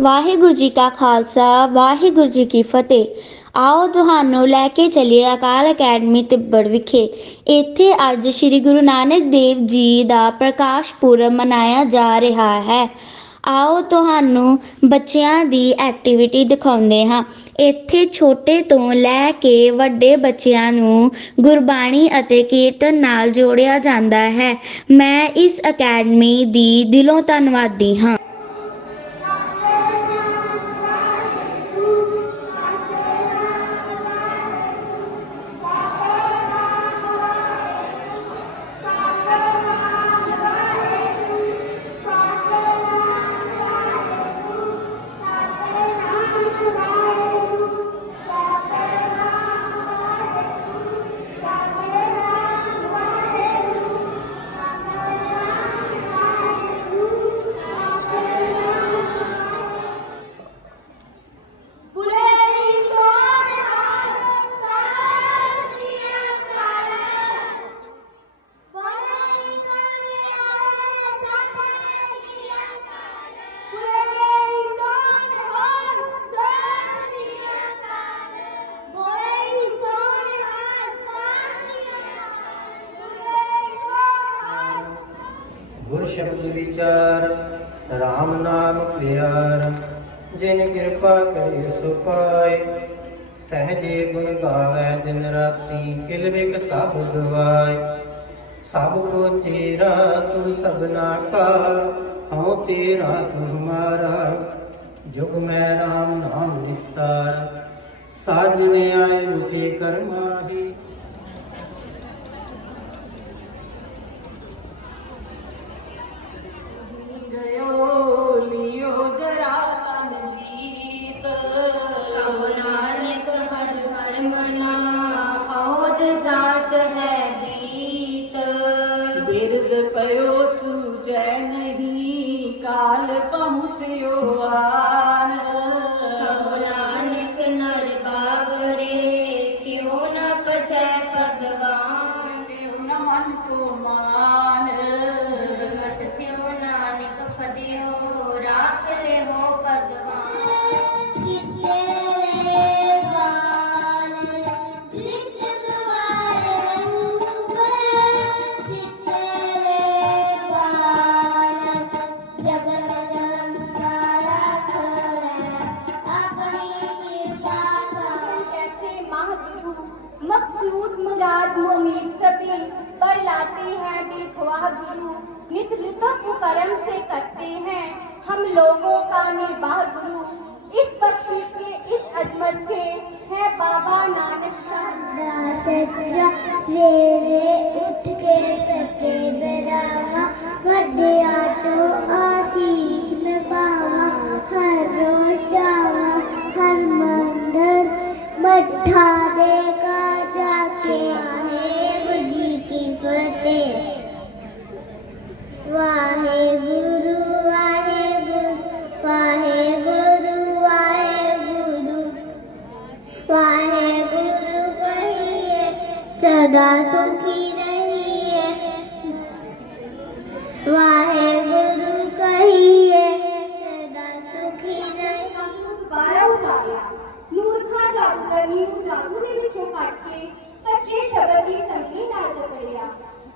ਵਾਹਿਗੁਰੂ ਜੀ ਕਾ ਖਾਲਸਾ, ਵਾਹਿਗੁਰੂ ਜੀ ਕੀ ਫਤਿਹ। ਆਓ ਤੁਹਾਨੂੰ ਲੈ ਕੇ ਚੱਲੀਏ ਅਕਾਲ ਅਕੈਡਮੀ ਤਿੱਬੜ ਵਿਖੇ। ਇੱਥੇ ਅੱਜ ਸ੍ਰੀ ਗੁਰੂ ਨਾਨਕ ਦੇਵ ਜੀ ਦਾ ਪ੍ਰਕਾਸ਼ ਪੁਰਬ ਮਨਾਇਆ ਜਾ ਰਿਹਾ ਹੈ। ਆਓ ਤੁਹਾਨੂੰ ਬੱਚਿਆਂ ਦੀ ਐਕਟੀਵਿਟੀ ਦਿਖਾਉਂਦੇ ਹਾਂ। ਇੱਥੇ ਛੋਟੇ ਤੋਂ ਲੈ ਕੇ ਵੱਡੇ ਬੱਚਿਆਂ ਨੂੰ ਗੁਰਬਾਣੀ ਅਤੇ ਕੀਰਤਨ ਨਾਲ ਜੋੜਿਆ ਜਾਂਦਾ ਹੈ। ਮੈਂ ਇਸ ਅਕੈਡਮੀ ਦੀ ਦਿਲੋਂ ਧੰਨਵਾਦੀ ਹਾਂ। ਕਿਰਪਾ ਕਰੇ ਸੋ ਸਹਜੇ ਗੁਣ ਗਾਵੇ ਦਿਨ ਰਾਤੀ, ਕਿਲ ਵਿਕ ਸਭ ਗਵਾਏ। ਸਭ ਕੋ ਤੇਰਾ ਤੂੰ ਸਭਨਾ ਕਾ ਹਉ ਤੇਰਾ ਤੂੰ ਮਾਰਾ ਜੁਗ ਮੈਂ RAM ਨਾਮ ਵਿਸਤਾਰ ਸਾਜਨ ਆਏ ਉਠੇ ਕਰਮਾਹੀ ਗਇਓ ਲਿਓ ਜਰਾ to you. लिखवा गुरु, नित लुतफ करम से करते हैं। हम लोगों का निर्वाह गुरु, इस पक्षी के, इस अजमत के है बाबा नानक शाह। तो आशीष हर रोज जावा हर मंदिर मठा ਸਦਾ ਸੁਖੀ ਰਹੀਏ। ਵਾਹਿਗੁਰੂ ਕਹੀਏ, ਸਦਾ ਸੁਖੀ ਰਹੀਏ ਦੁਬਾਰਾ ਉਸਾਰਿਆ ਮੂਰਖਾ ਜਾਦੂਗਰਨੀ ਨੂੰ ਜਾਦੂ ਦੇ ਵਿੱਚੋਂ ਕੱਢ ਕੇ ਸੱਚੇ ਸ਼ਬਦ ਦੀ ਸੰਗਲੀ ਨਾਲ ਜਕੜਿਆ।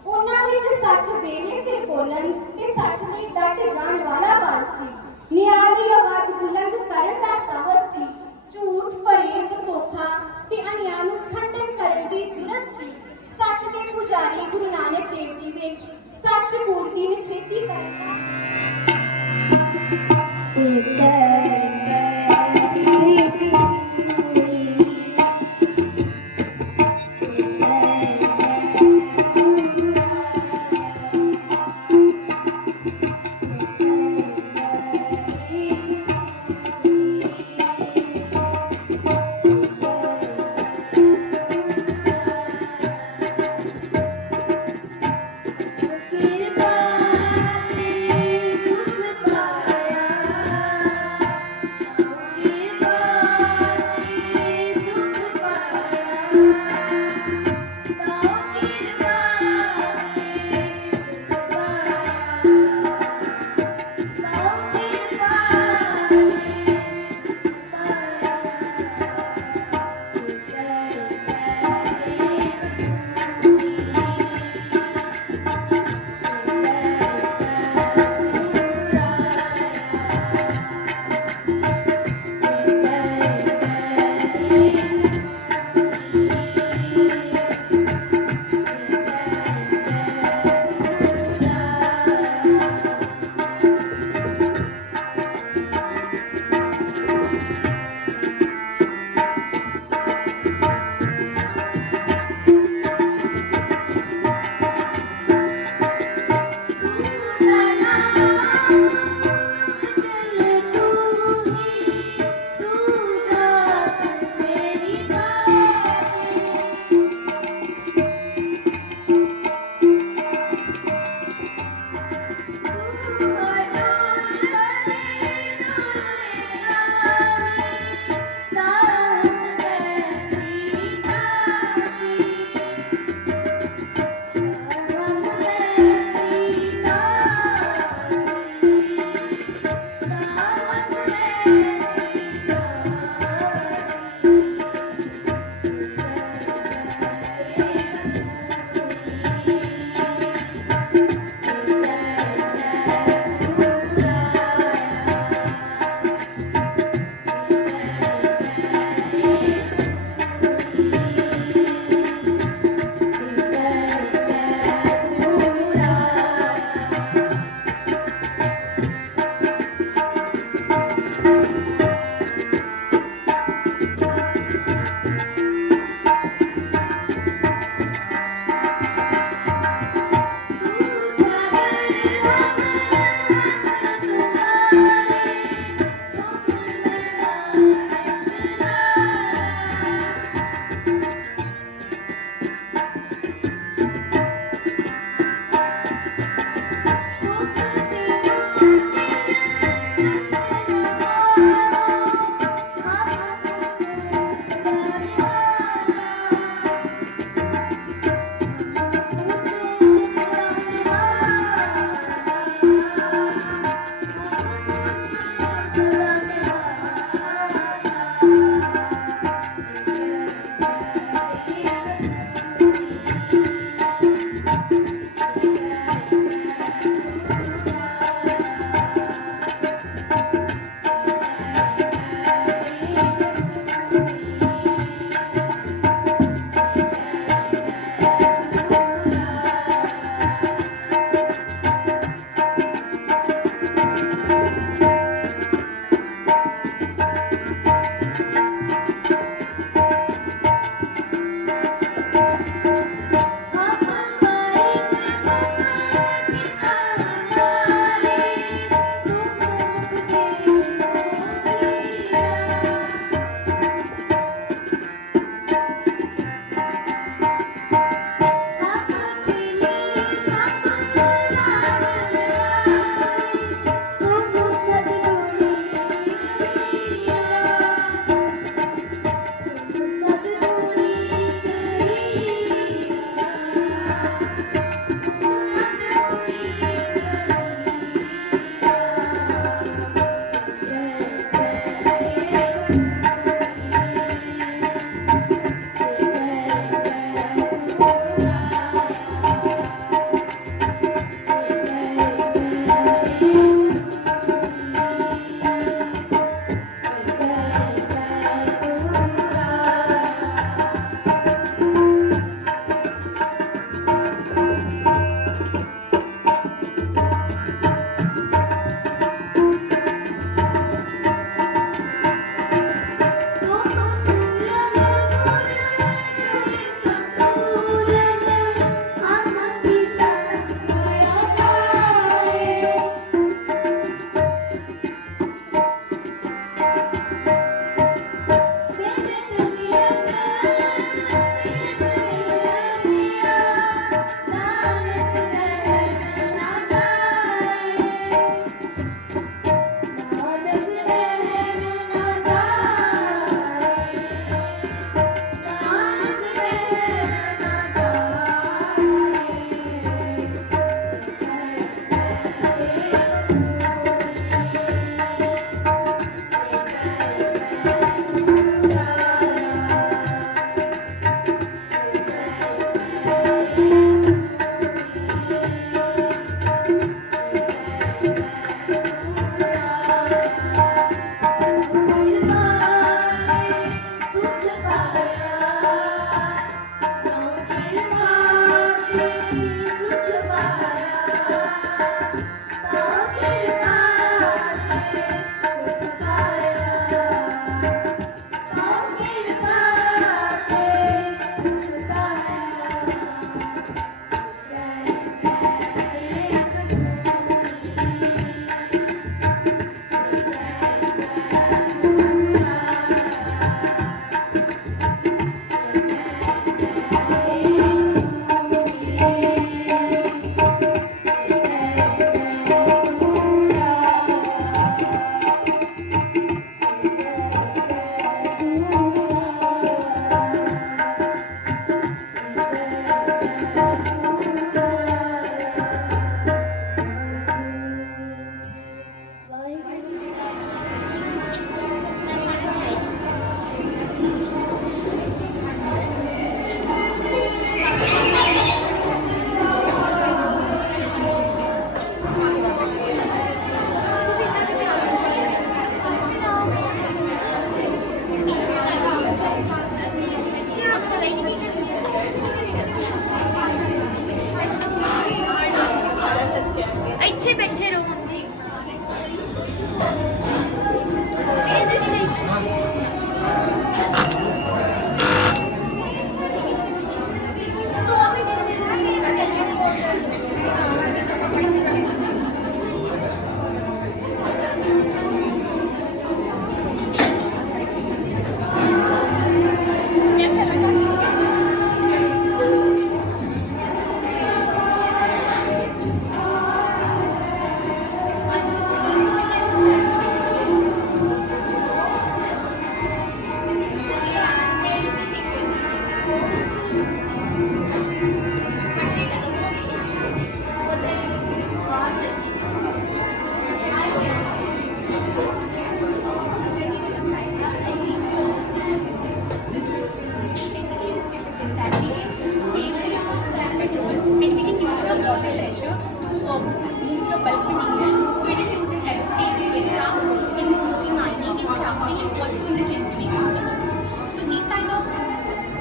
ਉਹਨਾਂ ਵਿੱਚ ਸੱਚ ਵੇਲੇ ਸਿਰ ਬੋਲਣ ਤੇ ਸੱਚ ਲਈ ਡਟ ਜਾਣ ਵਾਲਾ ਬਲ ਸੀ। ਨਿਆਰੀ ਆਵਾਜ਼ ਬੁਲੰਦ ਕਰਨ ਦਾ ਸਾਹਸ ਸੀ। ਝੂਠ, ਫਰੇਬ ਧੋਖਾ ਤੇ ਅਨਿਆਂ ਨੂੰ ਖੰਡਨ ਕਰਨ ਦੀ ਜੁਰਤ ਸੀ। ਸੱਚ ਦੇ ਪੁਜਾਰੀ ਗੁਰੂ ਨਾਨਕ ਦੇਵ ਜੀ ਵਿੱਚ ਸੱਚ ਮੂਰਤੀ ਦੀ ਖੇਤੀ ਕਰਨ ਦਾ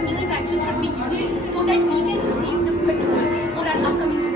new invention should be used so that we can save the petrol for our upcoming